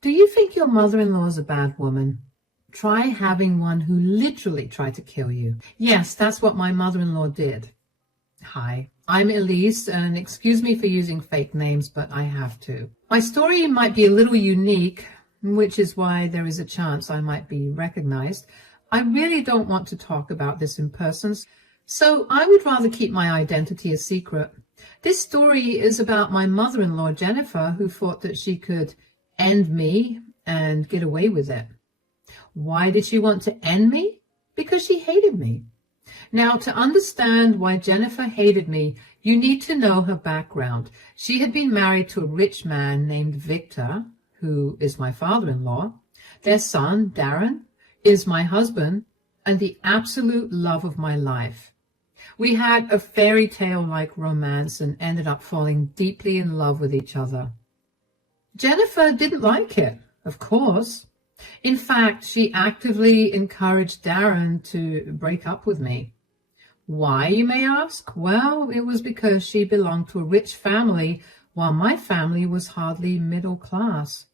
Do you think your mother-in-law is a bad woman? Try having one who literally tried to kill you. Yes, that's what my mother-in-law did. Hi, I'm Elise, and excuse me for using fake names, but I have to. My story might be a little unique, which is why there is a chance I might be recognized. I really don't want to talk about this in person, so I would rather keep my identity a secret. This story is about my mother-in-law, Jennifer, who thought that she could end me and get away with it. Why did she want to end me? Because she hated me. Now, to understand why Jennifer hated me, you need to know her background. She had been married to a rich man named Victor, who is my father-in-law. Their son, Darren, is my husband and the absolute love of my life. We had a fairy tale-like romance and ended up falling deeply in love with each other. Jennifer didn't like it, of course. In fact, she actively encouraged Darren to break up with me. Why, you may ask? Well, it was because she belonged to a rich family, while my family was hardly middle class.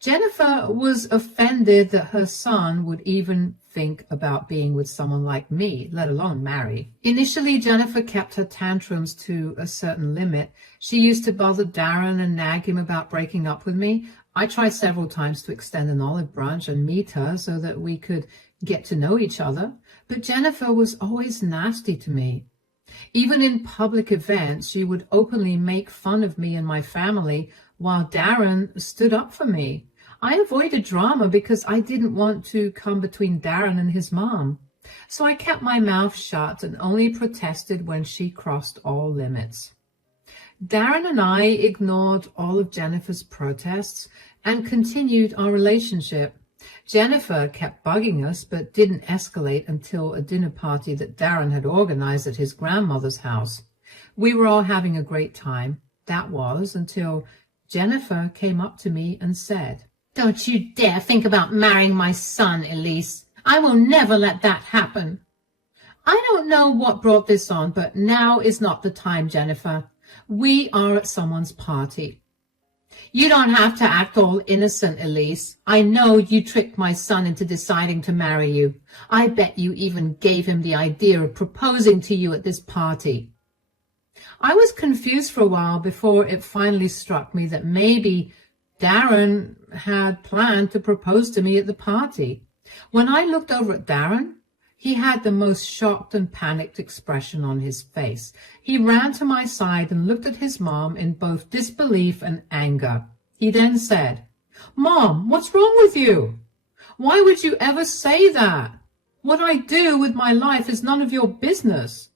Jennifer was offended that her son would even think about being with someone like me, let alone marry. Initially, Jennifer kept her tantrums to a certain limit. She used to bother Darren and nag him about breaking up with me. I tried several times to extend an olive branch and meet her so that we could get to know each other, but Jennifer was always nasty to me. Even in public events, she would openly make fun of me and my family, while Darren stood up for me. I avoided drama because I didn't want to come between Darren and his mom. So I kept my mouth shut and only protested when she crossed all limits. Darren and I ignored all of Jennifer's protests and continued our relationship. Jennifer kept bugging us but didn't escalate until a dinner party that Darren had organized at his grandmother's house. We were all having a great time. That was until Jennifer came up to me and said, "Don't you dare think about marrying my son, Elise. I will never let that happen." I don't know what brought this on, but now is not the time, Jennifer. We are at someone's party. You don't have to act all innocent, Elise. I know you tricked my son into deciding to marry you. I bet you even gave him the idea of proposing to you at this party. I was confused for a while before it finally struck me that maybe Darren had planned to propose to me at the party. When I looked over at Darren, he had the most shocked and panicked expression on his face. He ran to my side and looked at his mom in both disbelief and anger. He then said, "Mom, what's wrong with you? Why would you ever say that? What I do with my life is none of your business."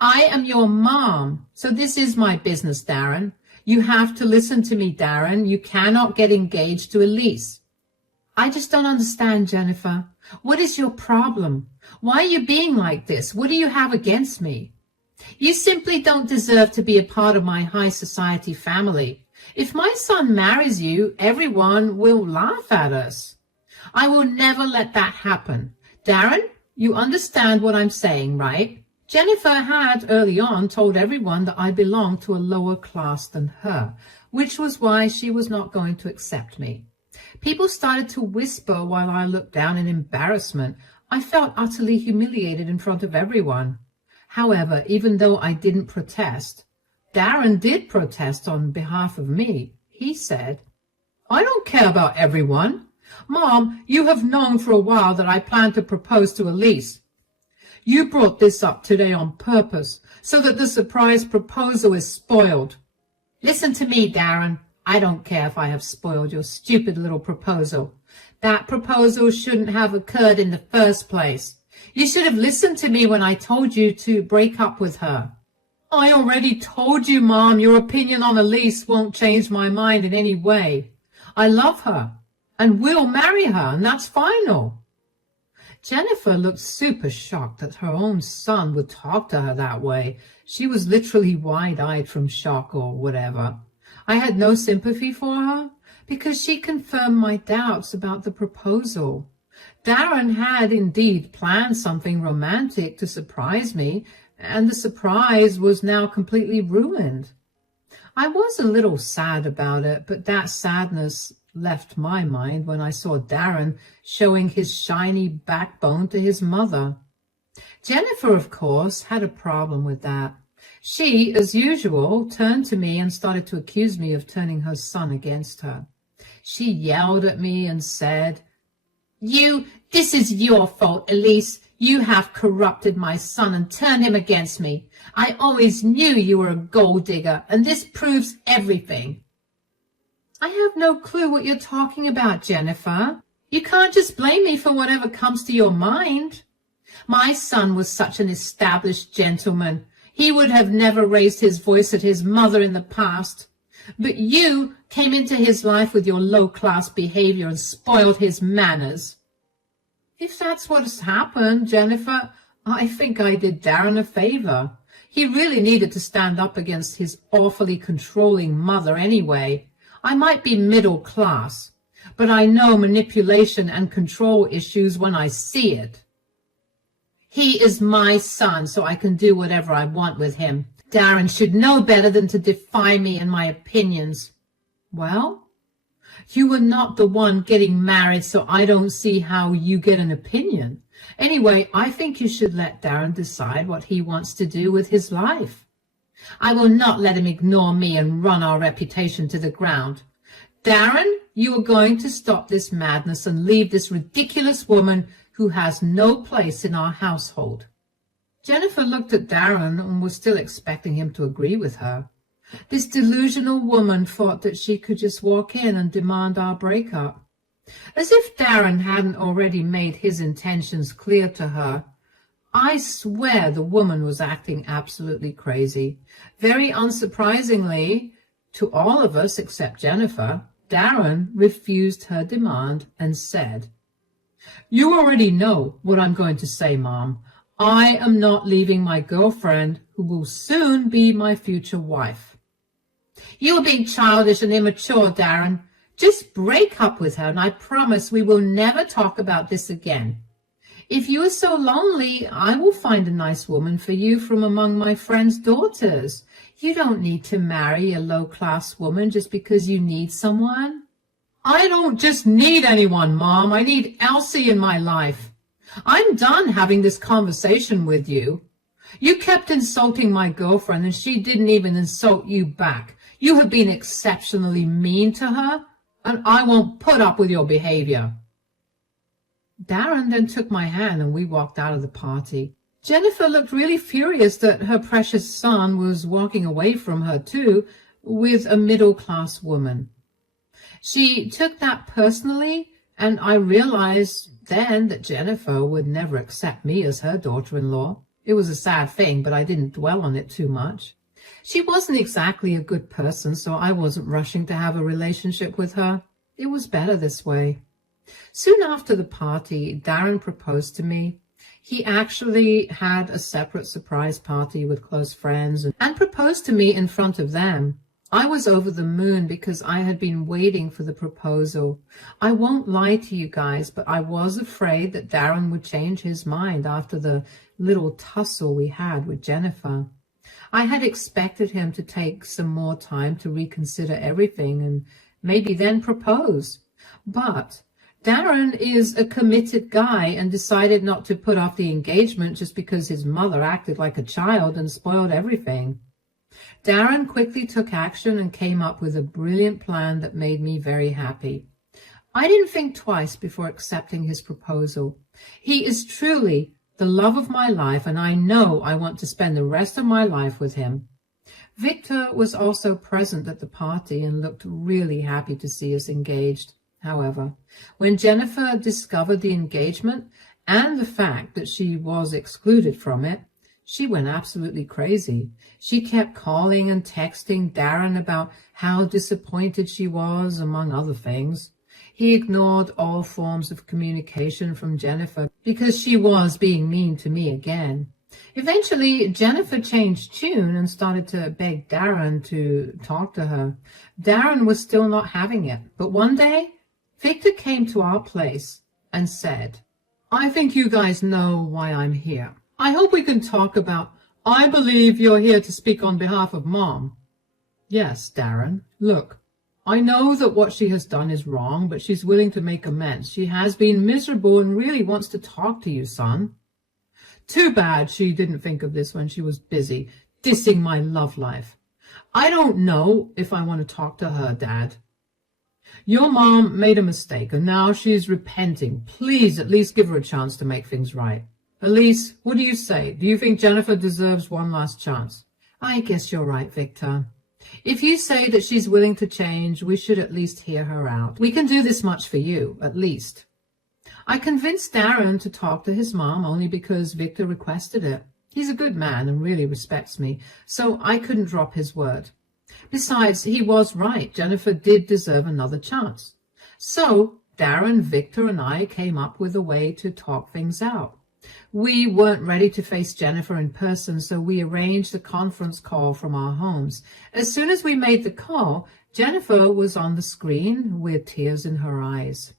"I am your mom, so this is my business, Darren. You have to listen to me, Darren. You cannot get engaged to Elise." "I just don't understand, Jennifer. What is your problem? Why are you being like this? What do you have against me? You simply don't deserve to be a part of my high society family. If my son marries you, everyone will laugh at us. I will never let that happen. Darren, you understand what I'm saying, right?" Jennifer had early on told everyone that I belonged to a lower class than her, which was why she was not going to accept me. People started to whisper while I looked down in embarrassment. I felt utterly humiliated in front of everyone. However, even though I didn't protest, Darren did protest on behalf of me. He said, "I don't care about everyone. Mom, you have known for a while that I plan to propose to Elise. You brought this up today on purpose so that the surprise proposal is spoiled. Listen to me, Darren. I don't care if I have spoiled your stupid little proposal. That proposal shouldn't have occurred in the first place. You should have listened to me when I told you to break up with her." "I already told you, Mom, your opinion on Elise won't change my mind in any way. I love her and will marry her, and that's final." Jennifer looked super shocked that her own son would talk to her that way. She was literally wide-eyed from shock or whatever. I had no sympathy for her because she confirmed my doubts about the proposal. Darren had indeed planned something romantic to surprise me, and the surprise was now completely ruined. I was a little sad about it, but that sadness left my mind when I saw Darren showing his shiny backbone to his mother. Jennifer, of course, had a problem with that. She, as usual, turned to me and started to accuse me of turning her son against her. She yelled at me and said, "This is your fault, Elise. You have corrupted my son and turned him against me. I always knew you were a gold digger, and this proves everything." I have no clue what you're talking about, Jennifer. You can't just blame me for whatever comes to your mind. My son was such an established gentleman. He would have never raised his voice at his mother in the past. But you came into his life with your low-class behavior and spoiled his manners. If that's what's happened, Jennifer, I think I did Darren a favor. He really needed to stand up against his awfully controlling mother anyway. I might be middle class, but I know manipulation and control issues when I see it. He is my son, so I can do whatever I want with him. Darren should know better than to defy me and my opinions. Well, you were not the one getting married, so I don't see how you get an opinion. Anyway, I think you should let Darren decide what he wants to do with his life. I will not let him ignore me and run our reputation to the ground. Darren, you are going to stop this madness and leave this ridiculous woman who has no place in our household. Jennifer looked at Darren and was still expecting him to agree with her. This delusional woman thought that she could just walk in and demand our breakup. As if Darren hadn't already made his intentions clear to her. I swear the woman was acting absolutely crazy. Very unsurprisingly, to all of us except Jennifer, Darren refused her demand and said, "You already know what I'm going to say, Mom. I am not leaving my girlfriend, who will soon be my future wife." "You are being childish and immature, Darren. Just break up with her, and I promise we will never talk about this again. If you are so lonely, I will find a nice woman for you from among my friends' daughters. You don't need to marry a low-class woman just because you need someone." "I don't just need anyone, Mom. I need Elsie in my life. I'm done having this conversation with you. You kept insulting my girlfriend, and she didn't even insult you back. You have been exceptionally mean to her, and I won't put up with your behavior." Darren then took my hand and we walked out of the party. Jennifer looked really furious that her precious son was walking away from her too, with a middle-class woman. She took that personally, and I realized then that Jennifer would never accept me as her daughter-in-law. It was a sad thing, but I didn't dwell on it too much. She wasn't exactly a good person, so I wasn't rushing to have a relationship with her. It was better this way. Soon after the party, Darren proposed to me. He actually had a separate surprise party with close friends and proposed to me in front of them. I was over the moon because I had been waiting for the proposal. I won't lie to you guys, but I was afraid that Darren would change his mind after the little tussle we had with Jennifer. I had expected him to take some more time to reconsider everything and maybe then propose. But Darren is a committed guy and decided not to put off the engagement just because his mother acted like a child and spoiled everything. Darren quickly took action and came up with a brilliant plan that made me very happy. I didn't think twice before accepting his proposal. He is truly the love of my life, and I know I want to spend the rest of my life with him. Victor was also present at the party and looked really happy to see us engaged. However, when Jennifer discovered the engagement and the fact that she was excluded from it, she went absolutely crazy. She kept calling and texting Darren about how disappointed she was, among other things. He ignored all forms of communication from Jennifer because she was being mean to me again. Eventually, Jennifer changed tune and started to beg Darren to talk to her. Darren was still not having it, but one day, Victor came to our place and said, "I think you guys know why I'm here. I hope we can talk about, I believe you're here to speak on behalf of Mom." "Yes, Darren. Look, I know that what she has done is wrong, but she's willing to make amends. She has been miserable and really wants to talk to you, son. Too bad she didn't think of this when she was busy dissing my love life. I don't know if I want to talk to her, Dad. Your mom made a mistake, and now she's repenting. Please at least give her a chance to make things right. Elise, what do you say? Do you think Jennifer deserves one last chance? I guess you're right, Victor. If you say that she's willing to change, we should at least hear her out. We can do this much for you, at least. I convinced Darren to talk to his mom only because Victor requested it. He's a good man and really respects me, so I couldn't drop his word. Besides, he was right. Jennifer did deserve another chance. So Darren, Victor, and I came up with a way to talk things out. We weren't ready to face Jennifer in person, so we arranged a conference call from our homes. As soon as we made the call, Jennifer was on the screen with tears in her eyes.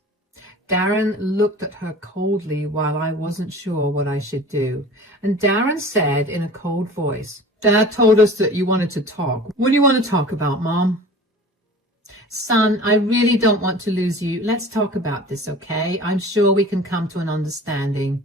Darren looked at her coldly while I wasn't sure what I should do. And Darren said in a cold voice, Dad told us that you wanted to talk. What do you want to talk about, Mom? Son, I really don't want to lose you. Let's talk about this, okay? I'm sure we can come to an understanding.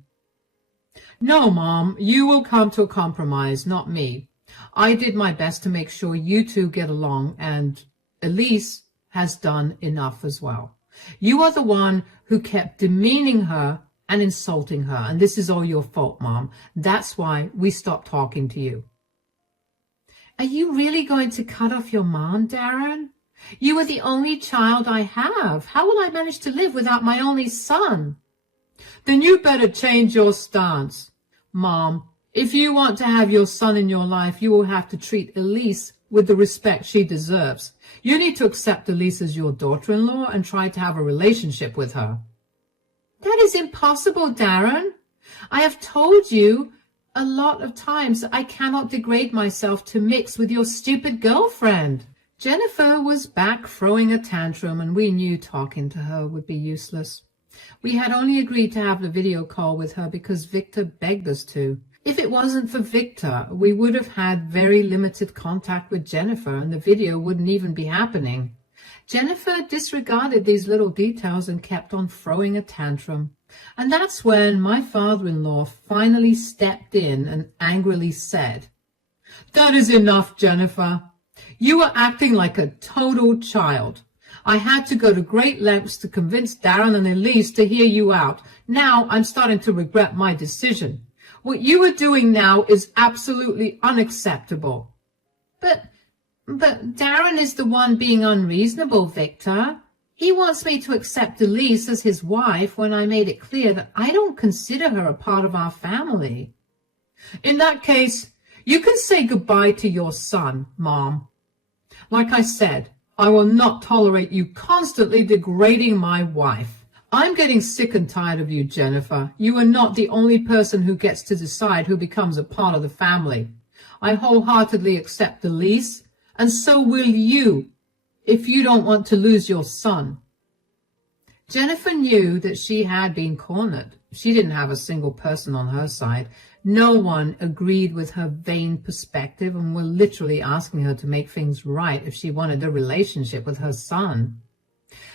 No, Mom, you will come to a compromise, not me. I did my best to make sure you two get along, and Elise has done enough as well. You are the one who kept demeaning her and insulting her, and this is all your fault, Mom. That's why we stopped talking to you. Are you really going to cut off your mom, Darren? You are the only child I have. How will I manage to live without my only son? Then you better change your stance. Mom, if you want to have your son in your life, you will have to treat Elise with the respect she deserves. You need to accept Elise as your daughter-in-law and try to have a relationship with her. That is impossible, Darren. I have told you a lot of times I cannot degrade myself to mix with your stupid girlfriend. Jennifer was back throwing a tantrum, and we knew talking to her would be useless. We had only agreed to have the video call with her because Victor begged us to. If it wasn't for Victor, we would have had very limited contact with Jennifer, and the video wouldn't even be happening. Jennifer disregarded these little details and kept on throwing a tantrum. And that's when my father-in-law finally stepped in and angrily said, That is enough, Jennifer. You are acting like a total child. I had to go to great lengths to convince Darren and Elise to hear you out. Now I'm starting to regret my decision. What you are doing now is absolutely unacceptable. But Darren is the one being unreasonable, Victor. He wants me to accept Elise as his wife when I made it clear that I don't consider her a part of our family. In that case, you can say goodbye to your son, Mom. Like I said, I will not tolerate you constantly degrading my wife. I'm getting sick and tired of you, Jennifer. You are not the only person who gets to decide who becomes a part of the family. I wholeheartedly accept Elise, and so will you, if you don't want to lose your son. Jennifer knew that she had been cornered. She didn't have a single person on her side. No one agreed with her vain perspective and were literally asking her to make things right if she wanted a relationship with her son.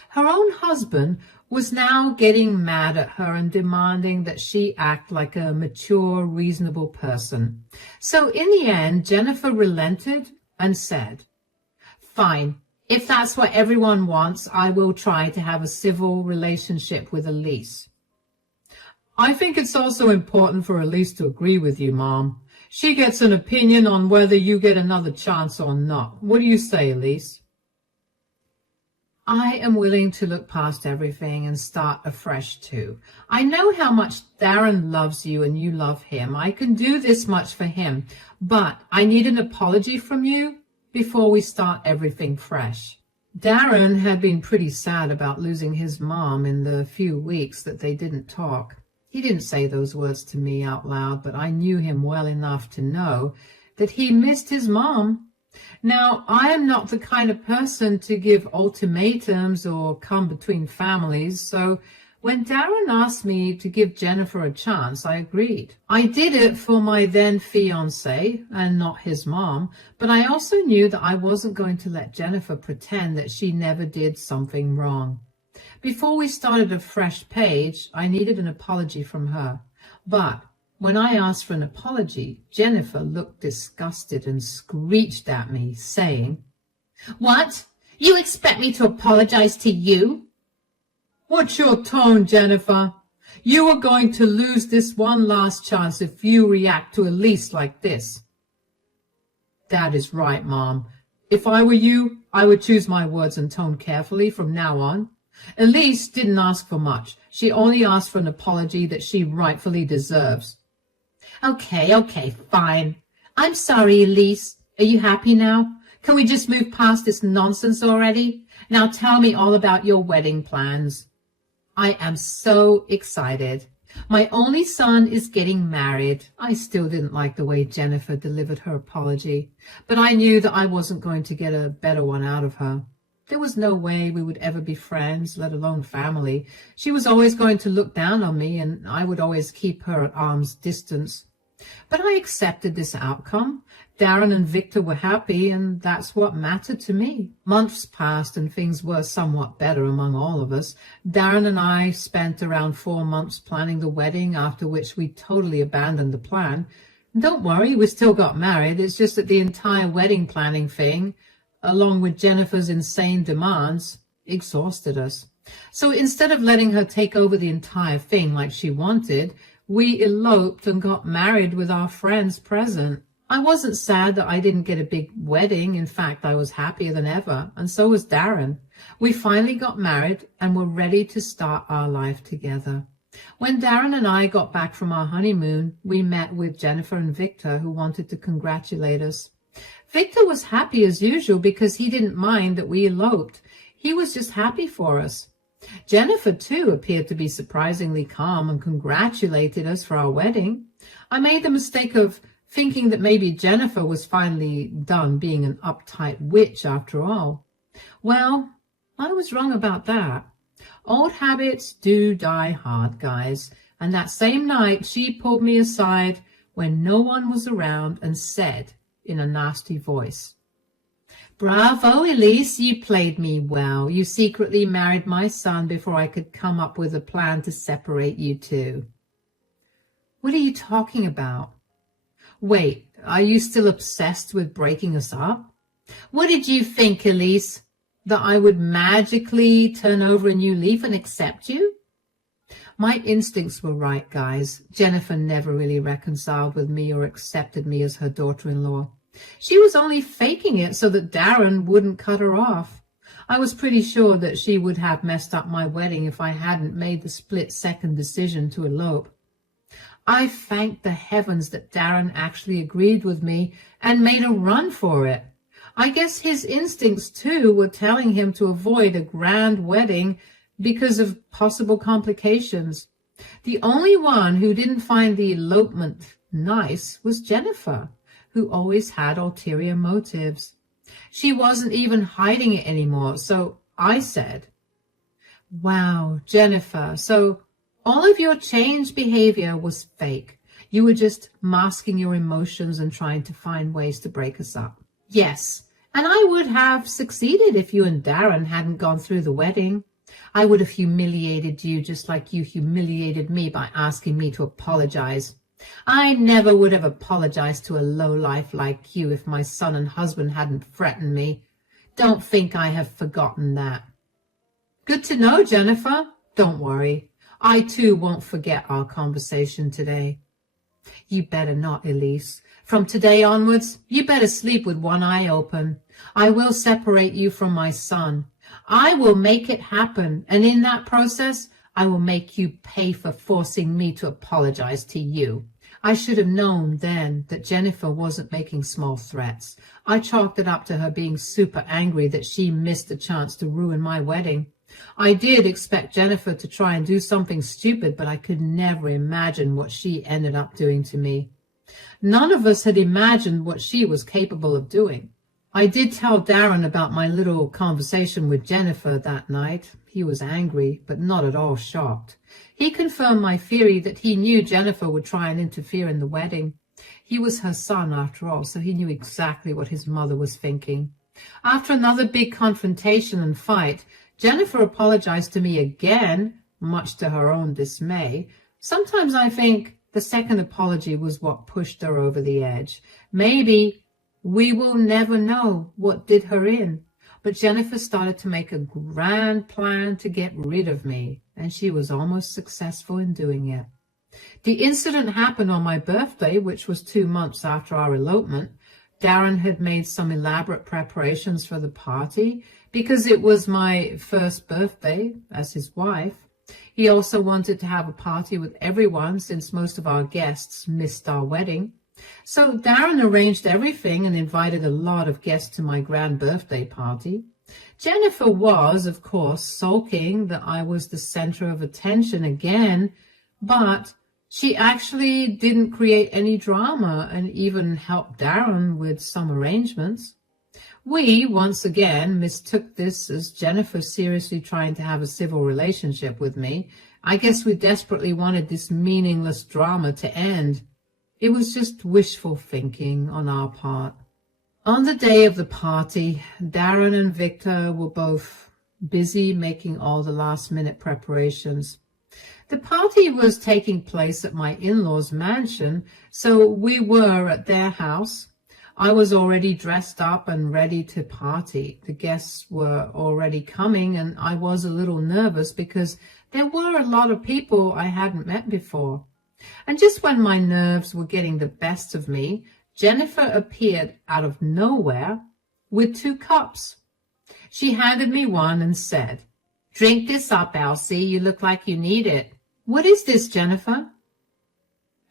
Her own husband was now getting mad at her and demanding that she act like a mature, reasonable person. So in the end, Jennifer relented and said, Fine, if that's what everyone wants, I will try to have a civil relationship with Elise. I think it's also important for Elise to agree with you, Mom. She gets an opinion on whether you get another chance or not. What do you say, Elise? I am willing to look past everything and start afresh too. I know how much Darren loves you and you love him. I can do this much for him, but I need an apology from you before we start everything fresh. Darren had been pretty sad about losing his mom in the few weeks that they didn't talk. He didn't say those words to me out loud, but I knew him well enough to know that he missed his mom. Now, I am not the kind of person to give ultimatums or come between families, so When Darren asked me to give Jennifer a chance, I agreed. I did it for my then fiancé and not his mom, but I also knew that I wasn't going to let Jennifer pretend that she never did something wrong. Before we started a fresh page, I needed an apology from her. But when I asked for an apology, Jennifer looked disgusted and screeched at me, saying, "What? You expect me to apologize to you?" "What's your tone, Jennifer? You are going to lose this one last chance if you react to Elise like this." "That is right, Mom. If I were you, I would choose my words and tone carefully from now on. Elise didn't ask for much. She only asked for an apology that she rightfully deserves." Okay, fine. I'm sorry, Elise. Are you happy now? Can we just move past this nonsense already? Now tell me all about your wedding plans. I am so excited. My only son is getting married. I still didn't like the way Jennifer delivered her apology, but I knew that I wasn't going to get a better one out of her. There was no way we would ever be friends, let alone family. She was always going to look down on me, and I would always keep her at arm's distance. But I accepted this outcome. Darren and Victor were happy, and that's what mattered to me. Months passed, and things were somewhat better among all of us. Darren and I spent around 4 months planning the wedding, after which we totally abandoned the plan. Don't worry, we still got married. It's just that the entire wedding planning thing, along with Jennifer's insane demands, exhausted us. So instead of letting her take over the entire thing like she wanted, we eloped and got married with our friends present. I wasn't sad that I didn't get a big wedding. In fact, I was happier than ever, and so was Darren. We finally got married and were ready to start our life together. When Darren and I got back from our honeymoon, we met with Jennifer and Victor, who wanted to congratulate us. Victor was happy as usual because he didn't mind that we eloped. He was just happy for us. Jennifer, too, appeared to be surprisingly calm and congratulated us for our wedding. I made the mistake of thinking that maybe Jennifer was finally done being an uptight witch after all. Well, I was wrong about that. Old habits do die hard, guys, and that same night she pulled me aside when no one was around and said in a nasty voice, "Bravo, Elise, you played me well. You secretly married my son before I could come up with a plan to separate you two." "What are you talking about? Wait, are you still obsessed with breaking us up? What did you think, Elise? That I would magically turn over a new leaf and accept you?" My instincts were right, guys. Jennifer never really reconciled with me or accepted me as her daughter-in-law. She was only faking it so that Darren wouldn't cut her off. I was pretty sure that she would have messed up my wedding if I hadn't made the split-second decision to elope. I thanked the heavens that Darren actually agreed with me and made a run for it. I guess his instincts, too, were telling him to avoid a grand wedding because of possible complications. The only one who didn't find the elopement nice was Jennifer, who always had ulterior motives. She wasn't even hiding it anymore, so I said, "Wow, Jennifer, so all of your changed behavior was fake. You were just masking your emotions and trying to find ways to break us up." "Yes, and I would have succeeded if you and Darren hadn't gone through the wedding. I would have humiliated you just like you humiliated me by asking me to apologize. I never would have apologized to a lowlife like you if my son and husband hadn't threatened me. Don't think I have forgotten that." "Good to know, Jennifer. Don't worry. I, too, won't forget our conversation today." "You better not, Elise. From today onwards, you better sleep with one eye open. I will separate you from my son. I will make it happen, and in that process, I will make you pay for forcing me to apologize to you." I should have known then that Jennifer wasn't making small threats. I chalked it up to her being super angry that she missed the chance to ruin my wedding. I did expect Jennifer to try and do something stupid, but I could never imagine what she ended up doing to me. None of us had imagined what she was capable of doing. I did tell Darren about my little conversation with Jennifer that night. He was angry, but not at all shocked. He confirmed my theory that he knew Jennifer would try and interfere in the wedding. He was her son, after all, so he knew exactly what his mother was thinking. After another big confrontation and fight, Jennifer apologized to me again, much to her own dismay. Sometimes I think the second apology was what pushed her over the edge. Maybe we will never know what did her in. But Jennifer started to make a grand plan to get rid of me, and she was almost successful in doing it. The incident happened on my birthday, which was 2 months after our elopement. Darren had made some elaborate preparations for the party because it was my first birthday as his wife. He also wanted to have a party with everyone since most of our guests missed our wedding. So Darren arranged everything and invited a lot of guests to my grand birthday party. Jennifer was, of course, sulking that I was the center of attention again, but she actually didn't create any drama and even helped Darren with some arrangements. We, once again, mistook this as Jennifer seriously trying to have a civil relationship with me. I guess we desperately wanted this meaningless drama to end. It was just wishful thinking on our part. On the day of the party, Darren and Victor were both busy making all the last-minute preparations. The party was taking place at my in-laws' mansion, so we were at their house. I was already dressed up and ready to party. The guests were already coming, and I was a little nervous because there were a lot of people I hadn't met before. And just when my nerves were getting the best of me, Jennifer appeared out of nowhere with 2 cups. She handed me one and said, "Drink this up, Elsie. You look like you need it." "What is this, Jennifer?"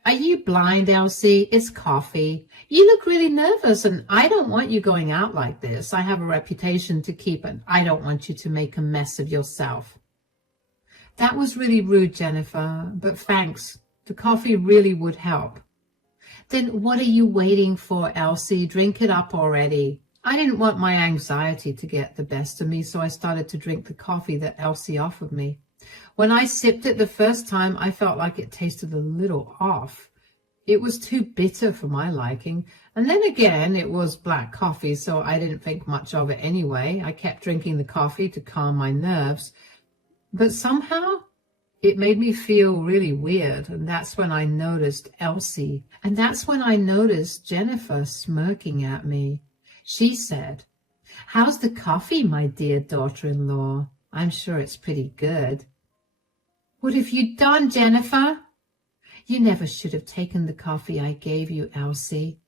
"Are you blind, Elsie? It's coffee. You look really nervous, and I don't want you going out like this. I have a reputation to keep, and I don't want you to make a mess of yourself." "That was really rude, Jennifer, but thanks. The coffee really would help." "Then what are you waiting for, Elsie? Drink it up already." I didn't want my anxiety to get the best of me, so I started to drink the coffee that Elsie offered me. When I sipped it the first time, I felt like it tasted a little off. It was too bitter for my liking. And then again, it was black coffee, so I didn't think much of it anyway. I kept drinking the coffee to calm my nerves. But somehow, it made me feel really weird, and that's when I noticed Elsie. And that's when I noticed Jennifer smirking at me. She said, "How's the coffee, my dear daughter-in-law? I'm sure it's pretty good." "What have you done, Jennifer?" "You never should have taken the coffee I gave you, Elsie.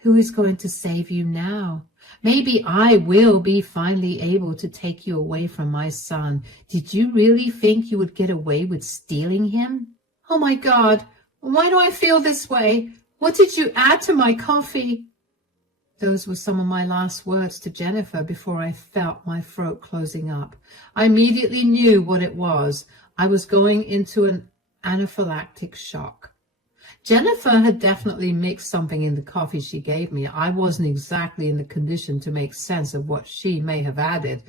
Who is going to save you now? Maybe I will be finally able to take you away from my son. Did you really think you would get away with stealing him?" "Oh, my God, why do I feel this way? What did you add to my coffee?" Those were some of my last words to Jennifer before I felt my throat closing up. I immediately knew what it was. I was going into an anaphylactic shock. Jennifer had definitely mixed something in the coffee she gave me. I wasn't exactly in the condition to make sense of what she may have added.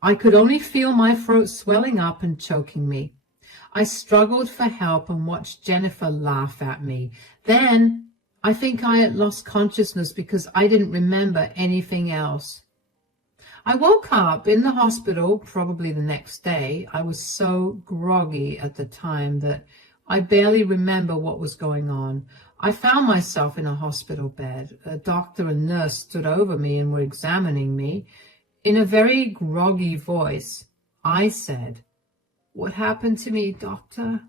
I could only feel my throat swelling up and choking me. I struggled for help and watched Jennifer laugh at me. Then I think I had lost consciousness because I didn't remember anything else. I woke up in the hospital probably the next day. I was so groggy at the time that I barely remember what was going on. I found myself in a hospital bed. A doctor and nurse stood over me and were examining me. In a very groggy voice, I said, "What happened to me, doctor?"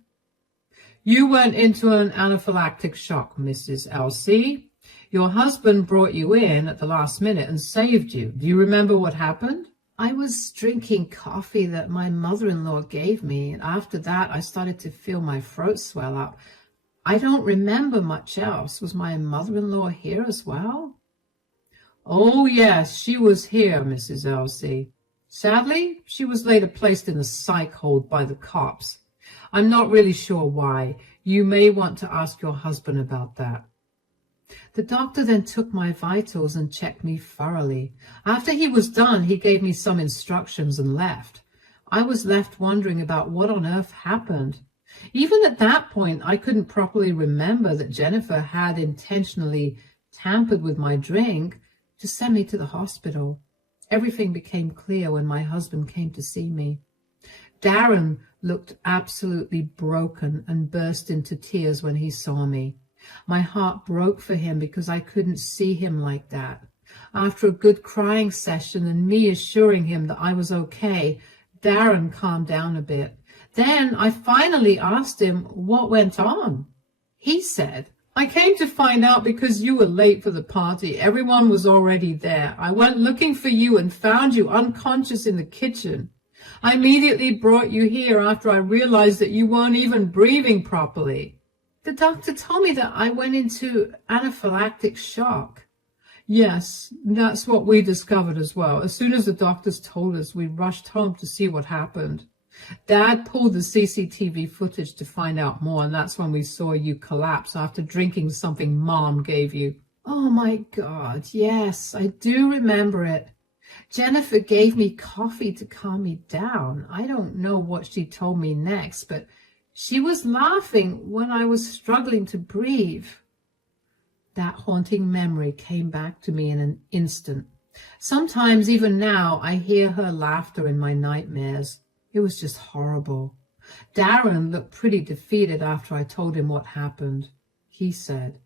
"You went into an anaphylactic shock, Mrs. Elsie. Your husband brought you in at the last minute and saved you. Do you remember what happened?" "I was drinking coffee that my mother-in-law gave me, and after that I started to feel my throat swell up. I don't remember much else. Was my mother-in-law here as well?" "Oh, yes, she was here, Mrs. Elsie. Sadly, she was later placed in a psych hold by the cops. I'm not really sure why. You may want to ask your husband about that." The doctor then took my vitals and checked me thoroughly. After he was done, he gave me some instructions and left. I was left wondering about what on earth happened. Even at that point, I couldn't properly remember that Jennifer had intentionally tampered with my drink to send me to the hospital. Everything became clear when my husband came to see me. Darren looked absolutely broken and burst into tears when he saw me. My heart broke for him because I couldn't see him like that. After a good crying session and me assuring him that I was okay, Darren calmed down a bit. Then I finally asked him what went on. He said, "I came to find out because you were late for the party. Everyone was already there. I went looking for you and found you unconscious in the kitchen. I immediately brought you here after I realized that you weren't even breathing properly." The doctor told me that I went into anaphylactic shock. Yes, that's what we discovered as well. As soon as the doctors told us, we rushed home to see what happened. Dad pulled the CCTV footage to find out more, and that's when we saw you collapse after drinking something Mom gave you. Oh my God, yes, I do remember it. Jennifer gave me coffee to calm me down. I don't know what she told me next, but she was laughing when I was struggling to breathe. That haunting memory came back to me in an instant. Sometimes, even now, I hear her laughter in my nightmares. It was just horrible. Darren looked pretty defeated after I told him what happened. He said,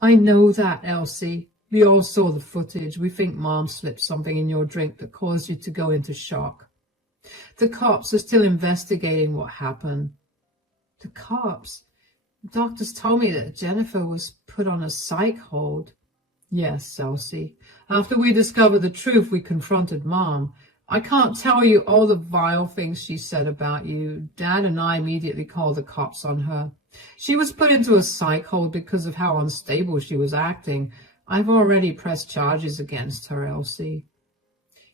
"I know that, Elsie. We all saw the footage. We think Mom slipped something in your drink that caused you to go into shock. The cops are still investigating what happened." The cops? Doctors told me that Jennifer was put on a psych hold. Yes, Elsie. After we discovered the truth, we confronted Mom. I can't tell you all the vile things she said about you. Dad and I immediately called the cops on her. She was put into a psych hold because of how unstable she was acting. I've already pressed charges against her, Elsie.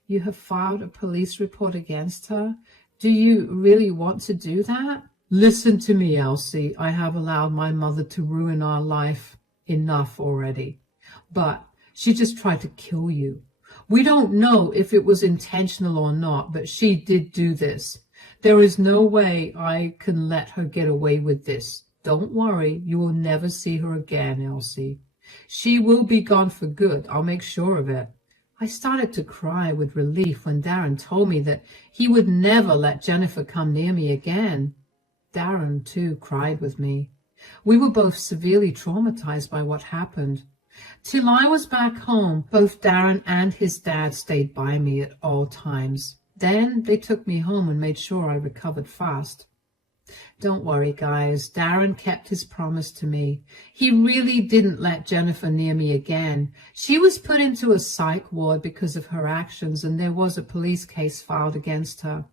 You have filed a police report against her? Do you really want to do that? Listen to me, Elsie. I have allowed my mother to ruin our life enough already. But she just tried to kill you. We don't know if it was intentional or not, but she did do this. There is no way I can let her get away with this. Don't worry, you will never see her again, Elsie. She will be gone for good. I'll make sure of it. I started to cry with relief when Darren told me that he would never let Jennifer come near me again. Darren, too, cried with me. We were both severely traumatized by what happened. Till I was back home, both Darren and his dad stayed by me at all times. Then they took me home and made sure I recovered fast. Don't worry, guys. Darren kept his promise to me. He really didn't let Jennifer near me again. She was put into a psych ward because of her actions, and there was a police case filed against her.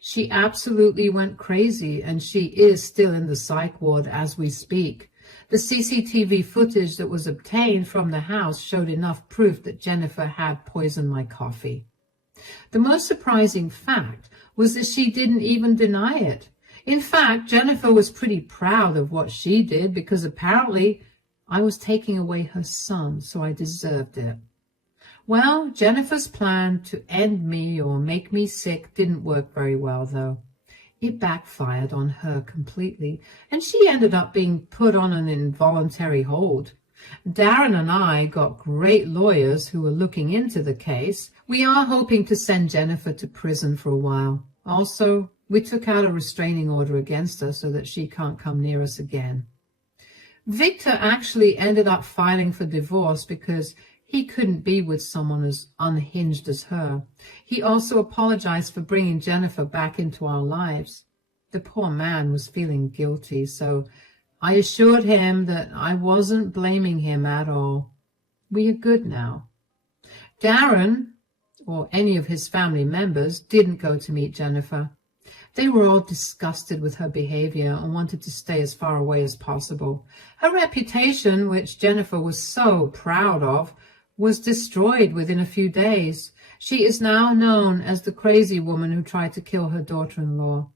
She absolutely went crazy, and she is still in the psych ward as we speak. The CCTV footage that was obtained from the house showed enough proof that Jennifer had poisoned my coffee. The most surprising fact was that she didn't even deny it. In fact, Jennifer was pretty proud of what she did because apparently I was taking away her son, so I deserved it. Well, Jennifer's plan to end me or make me sick didn't work very well, though. It backfired on her completely, and she ended up being put on an involuntary hold. Darren and I got great lawyers who were looking into the case. We are hoping to send Jennifer to prison for a while. Also, we took out a restraining order against her so that she can't come near us again. Victor actually ended up filing for divorce because he couldn't be with someone as unhinged as her. He also apologized for bringing Jennifer back into our lives. The poor man was feeling guilty, so I assured him that I wasn't blaming him at all. We are good now. Darren, or any of his family members, didn't go to meet Jennifer. They were all disgusted with her behavior and wanted to stay as far away as possible. Her reputation, which Jennifer was so proud of, was destroyed within a few days. She is now known as the crazy woman who tried to kill her daughter-in-law.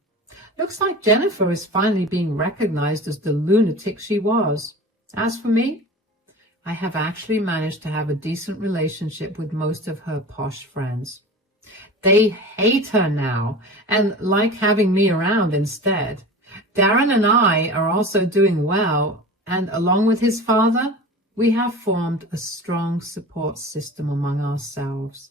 Looks like Jennifer is finally being recognized as the lunatic she was. As for me, I have actually managed to have a decent relationship with most of her posh friends. They hate her now and like having me around instead. Darren and I are also doing well, and along with his father, we have formed a strong support system among ourselves.